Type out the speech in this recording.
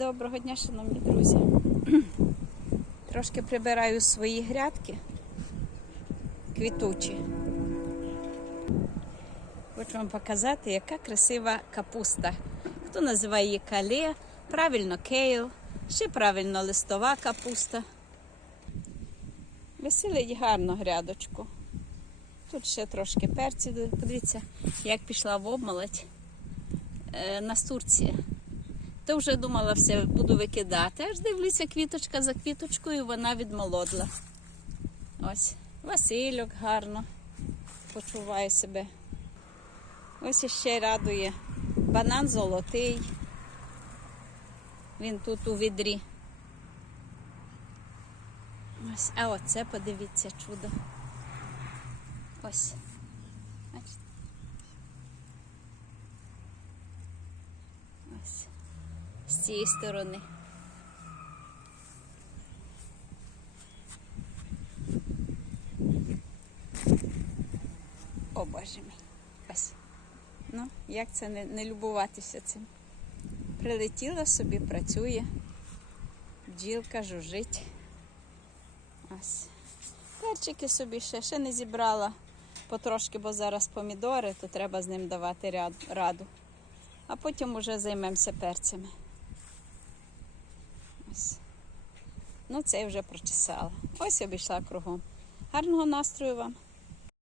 Доброго дня, шановні друзі. Трошки прибираю свої грядки квітучі. Хочу вам показати, яка красива капуста. Хто називає її кале, правильно кейл, ще правильно листова капуста. Веселить гарно грядочку. Тут ще трошки перці. Подивіться, як пішла в обмолоть е, настурція. То вже думала, все буду викидати. Аж дивлюся, квіточка за квіточкою, вона відмолодла. Ось, Васильок гарно почуває себе. Ось іще радує. Банан золотий. Він тут у відрі. Ось, а оце подивіться чудо. Ось. Ось. Цієї сторони. О, Боже мій. Ось. Ну, як це не, не любуватися цим? Прилетіла собі, працює. Бджілка жужить. Ось. Перчики собі ще, ще не зібрала потрошки, бо зараз помідори, то треба з ним давати раду. А потім уже займемося перцями. Ось. Ну, це вже прочесала. Ось обійшла кругом. Гарного настрою вам!